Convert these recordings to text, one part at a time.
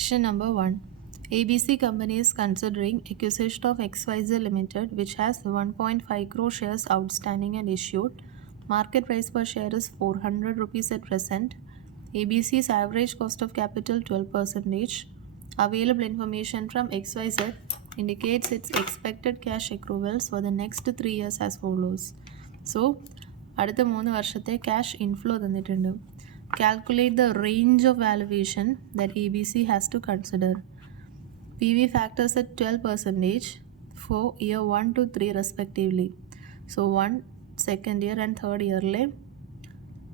Question number 1. ABC company is considering acquisition of XYZ Limited, which has 1.5 crore shares outstanding and issued. Market price per share is 400 rupees at present. ABC's average cost of capital 12%. Available information from XYZ indicates its expected cash accruals for the next 3 years as follows. So, അടുത്ത 3 വർഷത്തെ cash inflow തന്നിട്ടുണ്ട്. Calculate the range of valuation that ABC has to consider. PV factors at 12% for year 1 to 3 respectively. So 1, second year and third year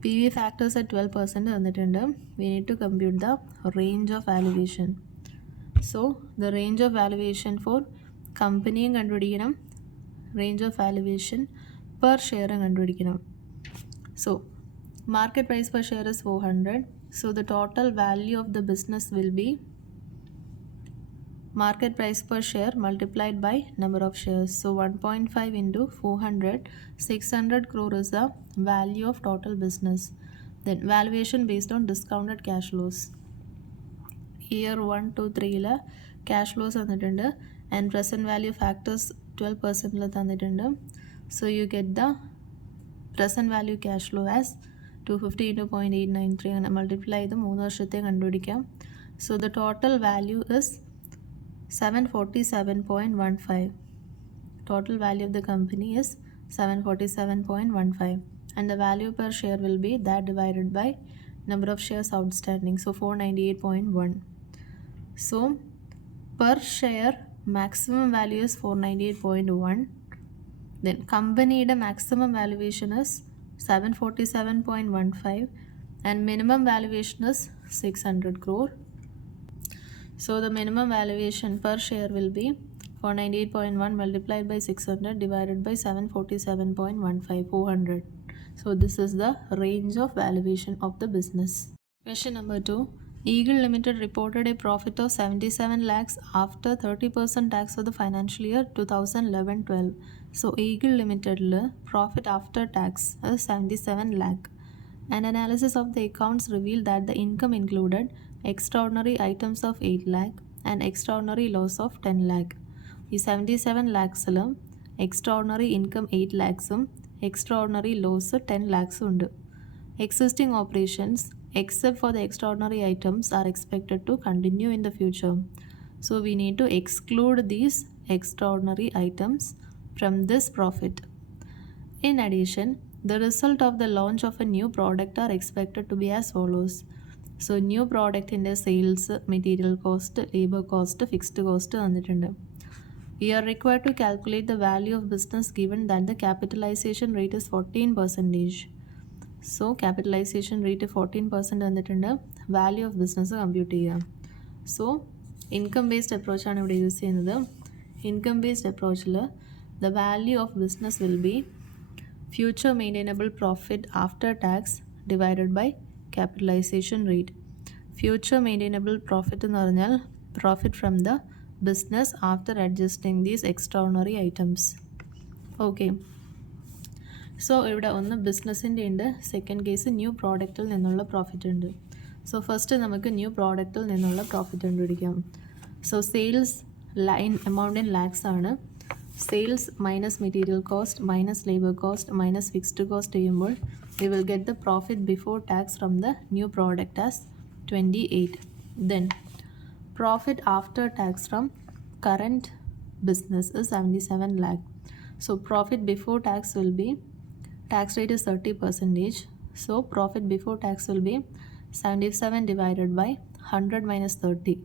PV factors at 12% തന്നിട്ടുണ്ട്. We need to compute the range of valuation. So the range of valuation for company കണ്ടുപിടിക്കണം, range of valuation per share കണ്ടുപിടിക്കണം. So market price per share is 400. So the total value of the business will be market price per share multiplied by number of shares. So 1.5 into 400, 600 crore is the value of total business. Then valuation based on discounted cash flows. Year 1 to 3 cash flows തന്നിട്ടുണ്ട് and present value factors 12% തന്നിട്ടുണ്ട്. So you get the present value cash flow as 250 into 0.893 അങ്ങനെ multiply ചെയ്ത് 3 വർഷത്തെ കണ്ടുപിടിക്കാം. So the total value is 747.15. Total value of the company is 747.15 and the value per share will be that divided by number of shares outstanding, so 498.1. So per share maximum value is 498.1. Then company maximum valuation is 747.15 and minimum valuation is 600 crore. So the minimum valuation per share will be 498.1 multiplied by 600 divided by 747.15, 400. So this is the range of valuation of the business. Question number 2. Eagle Limited reported a profit of 77 lakhs after 30% tax for the financial year 2011-12. So Eagle Limited profit after tax is 77 lakh. An analysis of the accounts revealed that the income included extraordinary items of 8 lakh and extraordinary loss of 10 lakh. The 77 lakhs extraordinary income 8 lakhs extraordinary loss 10 lakhs undu. Existing operations except for the extraordinary items are expected to continue in the future. So we need to exclude these extraordinary items from this profit. In addition, the result of the launch of a new product are expected to be as follows. So new product in the sales, material cost, labor cost, fixed cost തന്നിട്ടുണ്ട്. We are required to calculate the value of business given that the capitalization rate is 14%. So capitalization rate 14% തന്നിട്ടുണ്ട്. Value of business compute ചെയ്യാം. So income based approach ആണ് ഇവിടെ use ചെയ്യുന്നത്. Income based approachൽ the value of business will be future maintainable profit after tax divided by capitalization rate. Future maintainable profit എന്ന് പറഞ്ഞാൽ profit from the business after adjusting these extraordinary items. Okay. So ഇവിടെ ഒന്ന് ബിസിനസ്സിൻ്റെ ഉണ്ട്, second case new പ്രോഡക്റ്റിൽ നിന്നുള്ള profit ഉണ്ട്. So first നമുക്ക് ന്യൂ പ്രോഡക്റ്റിൽ നിന്നുള്ള പ്രോഫിറ്റ് കണ്ടുപിടിക്കാം. So sales line amount in lakhs ആണ്. Sales minus material cost minus labour cost minus fixed cost ചെയ്യുമ്പോൾ we will get the profit before tax from the new product as 28. Then profit after tax from current business is 77 lakh. So profit before tax will be, tax rate is 30%. So profit before tax will be 77 divided by 100 minus 30.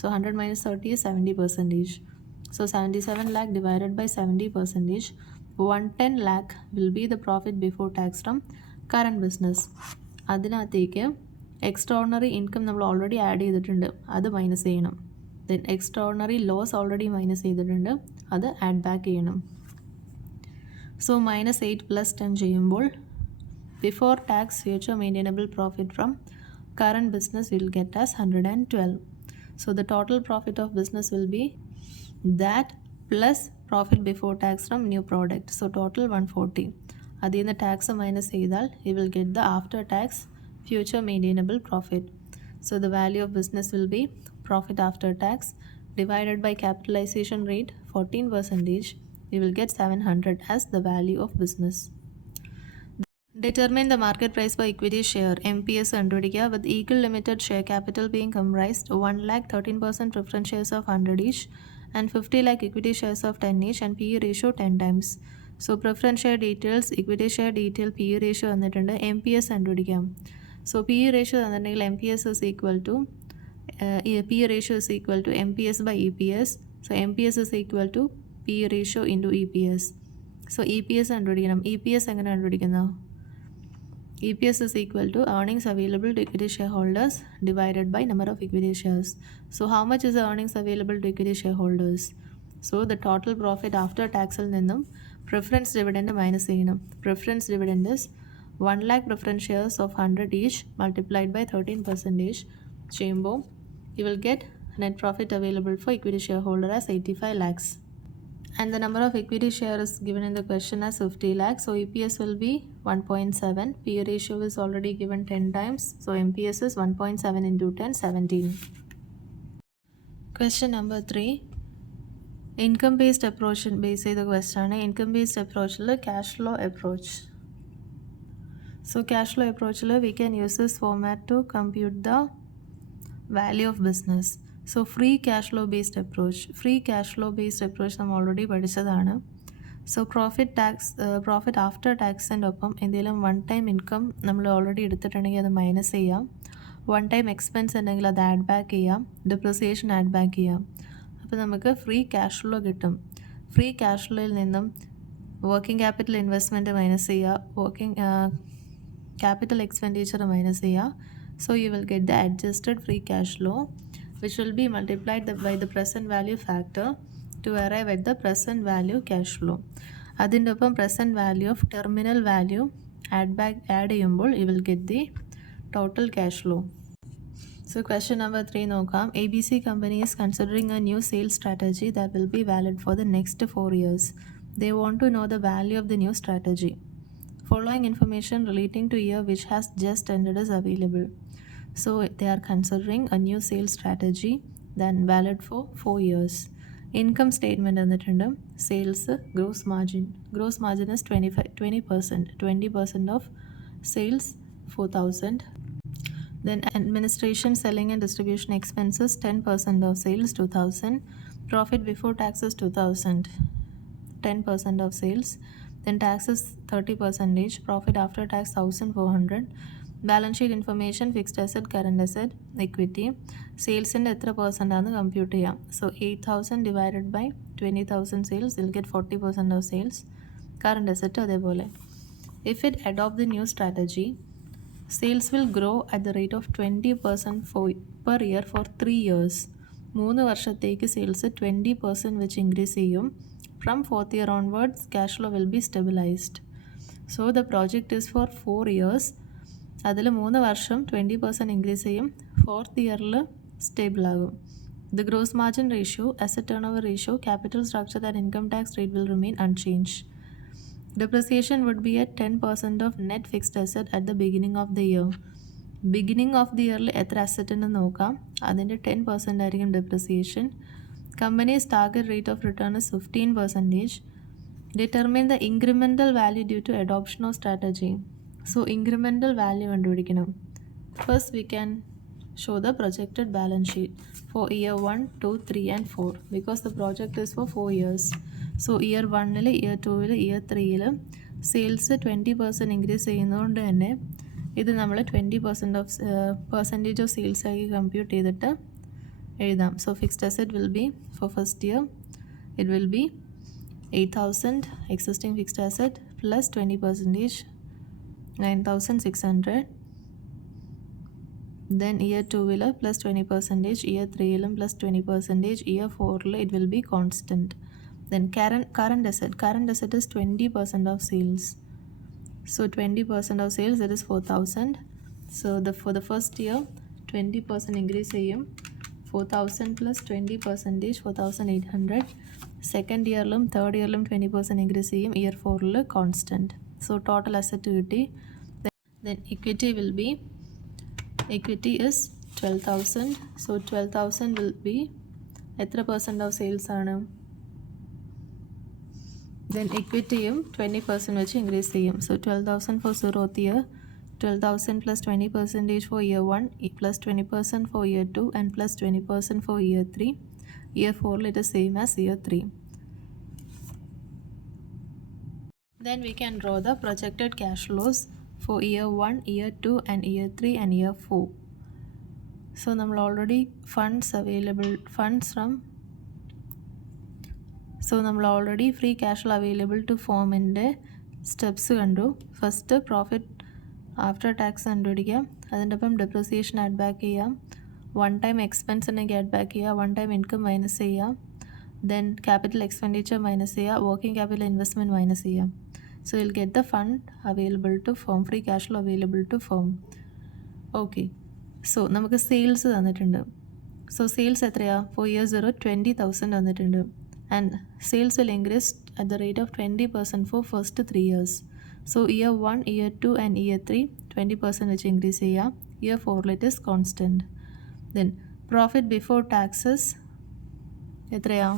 So 100 minus 30 is 70%. So 77 lakh divided by 70%, 110 lakh will be the profit before tax from current business. അതിനകത്തേക്ക് extraordinary income നമ്മൾ already add ചെയ്തിട്ടുണ്ട്, അത് minus ചെയ്യണം. Then extraordinary loss already minus ചെയ്തിട്ടുണ്ട്, അത് add back ചെയ്യണം. So -8 + 10 ചെയ്യുമ്പോൾ before tax future maintainable profit from current business will get as 112. So the total profit of business will be that plus profit before tax from new product. So total 140. അതിൽ നിന്ന് tax minus ചെയ്താൽ you will get the after tax future maintainable profit. So the value of business will be profit after tax divided by capitalization rate 14%. We will get 700 as the value of business. Determine the market price for equity share MPS കണ്ടുപിടിക്കുക with equal limited share capital being comprised 1 lakh 13% preference shares of 100 each and 50 lakh equity shares of 10 each and PE ratio 10 times. So preference share details, equity share detail, PE ratio തന്നിട്ടുണ്ട് MPS കണ്ടുപിടിക്കാം. So PE ratio തന്നിട്ടുണ്ടെങ്കിൽ MPS is equal to PE ratio is equal to MPS by EPS. So MPS is equal to PE ratio into EPS. So EPS കണ്ടുപിടിക്കണം. EPS എങ്ങനെ കണ്ടുപിടിക്കുന്നത്? EPS is equal to earnings available to equity shareholders divided by number of equity shares. So how much is the earnings available to equity shareholders? So the total profit after tax il ninnum preference dividend minus cheyanam. Preference dividend is 1 lakh preference shares of 100 each multiplied by 13% cheyumbo you will get net profit available for equity shareholder as 85 lakhs. And the number of equity share is given in the question as 50 lakhs. So EPS will be 1.7. PE ratio is already given 10 times. So MPS is 1.7 into 10, 17. Question number 3. Income based approach base the question. Income based approach cash flow approach. So cash flow approach we can use this format to compute the value of business. So free cash flow based approach. Free cash flow based approach നാം already പഠിച്ചതാണ്. So profit after ടാക്സിൻ്റെ ഒപ്പം എന്തെങ്കിലും one time income നമ്മൾ already എടുത്തിട്ടുണ്ടെങ്കിൽ അത് minus ചെയ്യാം. One time expense ഉണ്ടെങ്കിൽ അത് ആഡ് ബാക്ക് ചെയ്യാം. ഡിപ്രിസിയേഷൻ ആഡ് ബാക്ക് ചെയ്യാം. അപ്പോൾ നമുക്ക് ഫ്രീ ക്യാഷ് ഫ്ലോ കിട്ടും. ഫ്രീ ക്യാഷ് ഫ്ലോയിൽ നിന്നും വർക്കിംഗ് ക്യാപിറ്റൽ ഇൻവെസ്റ്റ്മെൻറ്റ് മൈനസ് ചെയ്യുക, വർക്കിംഗ് ക്യാപിറ്റൽ എക്സ്പെൻഡിച്ചർ മൈനസ് ചെയ്യുക. So you will get the adjusted free cash flow which will be multiplied by the present value factor to arrive at the present value cash flow. അതിൻ്റെ ഒപ്പം present value of terminal value add ചെയ്യുമ്പോൾ you will get the total cash flow. So question number 3 നോക്കാം. ABC company is considering a new sales strategy that will be valid for the next 4 years. They want to know the value of the new strategy. Following information relating to year which has just ended is available. So they are considering a new sales strategy then valid for 4 years. Income statement തന്നിട്ടുണ്ട്. Sales gross margin. Gross margin is 20%. 20% of sales 4,000. Then administration, selling and distribution expenses 10% of sales 2,000. Profit before taxes 2,000. 10% of sales. Then taxes 30%. Profit after tax 1,400. Balance sheet information, fixed asset, current asset, equity. Sales in എത്ര per cent ആണ് compute ചെയ്യാം. So 8,000 divided by 20,000 sales you'll get 40% of sales. Current asset അതേപോലെ. If it adopt the new strategy, sales will grow at the rate of 20% per year for 3 years. 3 വർഷത്തേക്ക് sales 20% വെച്ച് increase ചെയ്യും. From 4th year onwards, cash flow will be stabilized. So the project is for 4 years. അതിൽ 3 വർഷം 20% increase ചെയ്യും. 4th ഇയറിൽ stable ആകും. The gross margin ratio, asset turnover ratio, capital structure and income tax rate will remain unchanged. Depreciation would be at 10% of net fixed asset at the beginning of the year. Beginning of the year എത്ര asset ഉണ്ടെന്ന് നോക്കാം. അതിൻ്റെ 10% ആയിരിക്കും depreciation. Company's target rate of return is 15%. Determine the incremental value due to adoption of strategy. So incremental value കണ്ടുപിടിക്കണം. First we can show the projected balance sheet for year 1, 2, 3 and 4 because the project is for 4 years. So year 1, year 2, year 3 sales 20% increase ചെയ്യുന്നതുകൊണ്ട് തന്നെ ഇത് നമ്മൾ 20% of percentage of sales ആയി compute ചെയ്തിട്ട് എഴുതാം. So fixed asset will be for first year it will be 8,000 existing fixed asset plus 20%, 9,600. Then year 2 will plus 20%, year 3 will plus 20%, year 4 it will be constant. Then current asset is 20% of sales. So 20% of sales that is 4,000. So for the first year 20% increase ചെയ്യും. 4,000 plus 20%, 4,800. Second year third year 20% increase ചെയ്യും. Year 4 constant. So total asset കിട്ടി. Then equity is 12,000. So 12,000 will be എത്ര % of sales ആണ്? Then equityയും 20% വെച്ച് increase ചെയ്യും. So 12,000 for 0th year, 12,000 plus 20% for year 1, plus 20% for year 2, and plus 20% for year 3. Year 4 it is same as year 3. Then we can draw the projected cash flows for year 1, year 2, and year 3 and year 4. So നമ്മൾ already നമ്മൾ already free cash flow available to ഫോമിൻ്റെ steps കണ്ടു. First profit after tax കണ്ടുപിടിക്കുക, അതിൻ്റെ ഒപ്പം depreciation add back ചെയ്യാം, one time expense ഉണ്ടെങ്കിൽ add back ചെയ്യുക, വൺ ടൈം ഇൻകം മൈനസ് ചെയ്യുക, ദെൻ ക്യാപിറ്റൽ എക്സ്പെൻഡിച്ചർ മൈനസ് ചെയ്യുക, വർക്കിംഗ് ക്യാപിറ്റൽ ഇൻവെസ്റ്റ്മെൻറ്റ് മൈനസ് ചെയ്യുക. So will get the fund available to form, free cash flow available to form. Okay, so നമുക്ക് sales തന്നിട്ടുണ്ട്. So sales എത്രയാണ്? For year 0 20,000 തന്നിട്ടുണ്ട്. And sales will increase at the rate of 20% for first 3 years. So year 1, year 2 and year 3 20% which increase here. Year 4 it is constant. Then profit before taxes etraya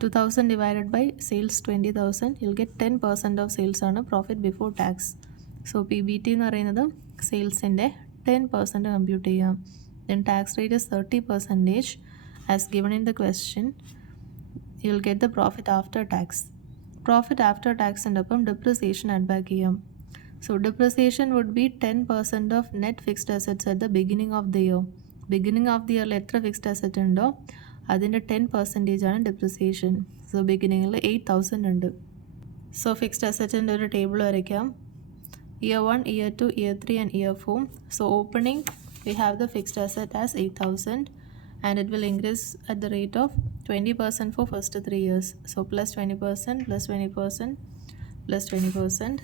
2,000 divided by sales 20,000, you'll get 10% of sales on a profit before tax. So PBT എന്ന് പറയുന്നത് സെയിൽസിൻ്റെ 10% compute ചെയ്യാം. Then tax rate is 30% as given in the question. You'll get the profit after tax. Profit after tax and upon depreciation add back here. So depreciation would be 10% of net fixed assets at the beginning of the year. Beginning of the year letter fixed asset undo, adinte 10% ആണ് depreciation. So beginning 8,000 ഉണ്ട്. So fixed asset ൻ്റെ ഒരു table വരയ്ക്കാം. Year 1, year 2, year 3 and year 4. So opening we have the fixed asset as 8,000. And it will increase at the rate of 20% for first 3 years. So plus 20%, plus 20%, plus 20%.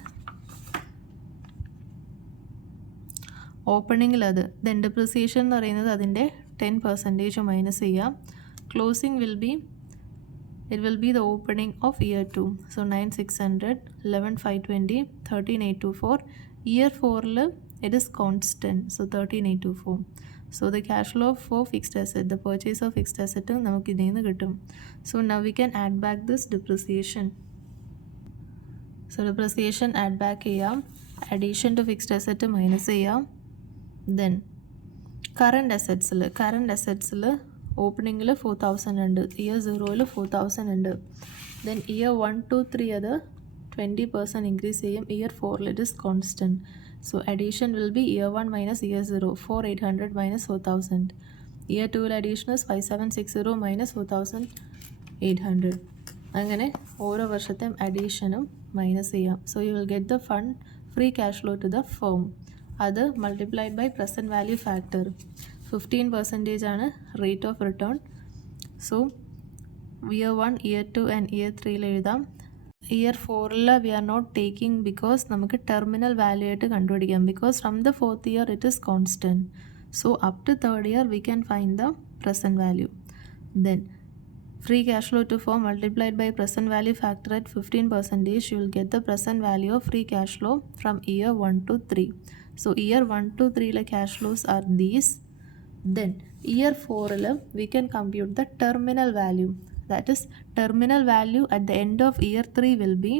ഓപ്പണിങ്ങിൽ അത്. Then depreciation എന്ന് പറയുന്നത് അതിൻ്റെ 10% minus ചെയ്യുക. Closing it will be the opening of year 2. So 9,600, 11,520, 13,824. Year 4 it is constant. So 13,824. So the cash flow for fixed asset, the purchase of fixed asset നമുക്ക് ഇതിൽ നിന്ന് കിട്ടും. So now we can add back this depreciation. So depreciation add back ചെയ്യാം, addition to fixed asset minus ചെയ്യാം. Then current assetsൽ ഓപ്പണിങ്ങിൽ 4,000 ഉണ്ട്, year 0 4,000 ഉണ്ട്. Then year 1, 2, 3 അത് 20% increase ചെയ്യും. Year 4 it is constant. So addition will be year 1 minus year 0, 4,800 minus 4,000. Year 2 addition is 5,760 minus 4,800. അങ്ങനെ ഓരോ വർഷത്തെയും അഡീഷനും minus ചെയ്യാം. So you will get the fund free cash flow to the firm. അത് multiplied by present value factor. 15% ആണ് rate of return. So year 1, year 2 and year 3 എഴുതാം. Year 4 we are not taking because നമുക്ക് terminal value ആയിട്ട് കണ്ടുപിടിക്കാം. Because from the 4th year it is constant. So up to 3rd year we can find the present value. Then free cash flow to firm multiplied by present value factor at 15%, you will get the present value of free cash flow from year 1 to 3. So year 1 to 3 cash flows are these. Then year 4 we can compute the terminal value. That is, terminal value at the end of year 3 will be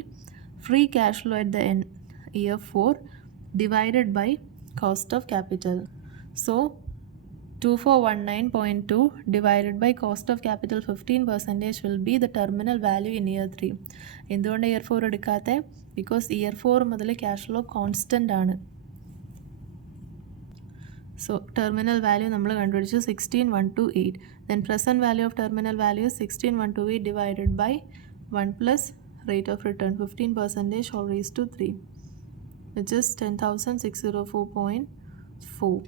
free cash flow at the end year 4 divided by cost of capital. So 2419.2 divided by cost of capital 15% will be the terminal value in year 3. എന്തുകൊണ്ട് year 4 എടുക്കാത്തെ? Because year 4 മുതൽ cash flow constant ആണ്. So terminal value നമ്മൾ കണ്ടുപിടിച്ചു 16,128. Then present value of terminal value is 16,128 divided by 1 plus rate of return 15% all raised to 3, which is 10,604.4.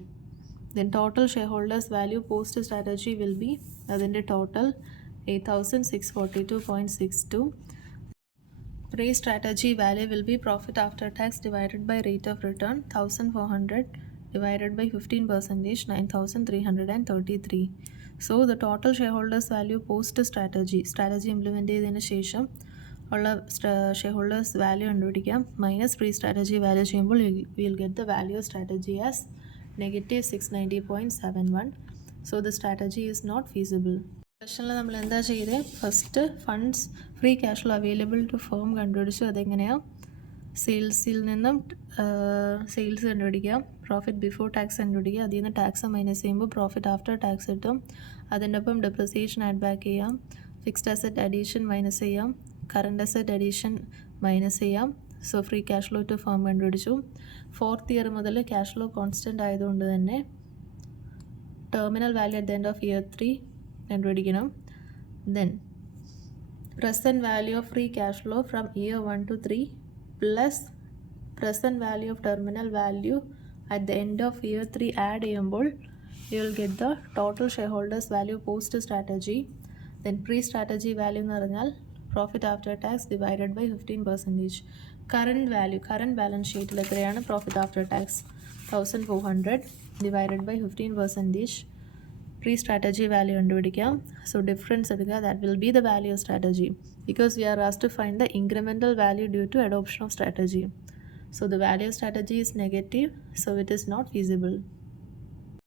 Then total shareholders value post strategy will be അതിൻ്റെ total 8,642.62. Pre-strategy value will be profit after tax divided by rate of return 1,400 divided by 15%, 9,333. So the total shareholders value post strategy implement ചെയ്തതിന് ശേഷം ഉള്ള shareholders value കണ്ടുപിടിക്കാം. Minus pre strategy value ചെയ്യുമ്പോൾ we will get the value strategy as negative 690.71. So the strategy is not feasible. ക്വസ്റ്റനിൽ നമ്മൾ എന്താ ചെയ്തത്? First funds free cash flow available to firm കണ്ടുപിടിച്ചു. അതെങ്ങനെയാണ്? സെയിൽസിൽ നിന്നും സെയിൽസ് കണ്ടുപിടിക്കുക, പ്രോഫിറ്റ് ബിഫോർ ടാക്സ് കണ്ടുപിടിക്കുക, അതിൽ നിന്ന് ടാക്സ് മൈനസ് ചെയ്യുമ്പോൾ പ്രോഫിറ്റ് ആഫ്റ്റർ ടാക്സ് കിട്ടും. അതിൻ്റെ ഒപ്പം ഡെപ്രിസിയേഷൻ ആഡ് ബാക്ക് ചെയ്യാം, ഫിക്സ്ഡ് അസറ്റ് അഡീഷൻ മൈനസ് ചെയ്യാം, കറണ്ട് അസറ്റ് അഡീഷൻ മൈനസ് ചെയ്യാം. So free cash flow to firm കണ്ടുപിടിച്ചു. 4th ഇയർ മുതൽ ക്യാഷ് ഫ്ലോ കോൺസ്റ്റൻ്റ് ആയതുകൊണ്ട് തന്നെ terminal value at the end of year 3 കണ്ടുപിടിക്കണം. Then present value of free cash flow from year 1 to 3 plus present value of terminal value at the end of year 3 add ചെയ്യുമ്പോൾ you will get the total shareholders value post strategy. Then pre strategy value എന്ന് പറഞ്ഞാൽ profit after tax divided by 15%. Current value, current balance ഷീറ്റിൽ എത്രയാണ്? Profit after tax 1400 divided by 15%. Pre strategy value കണ്ടുപിടിക്കാം. So difference എടുക്കുക, that will be the value of strategy because we are asked to find the incremental value due to adoption of strategy. So the value of strategy is negative, so it is not feasible.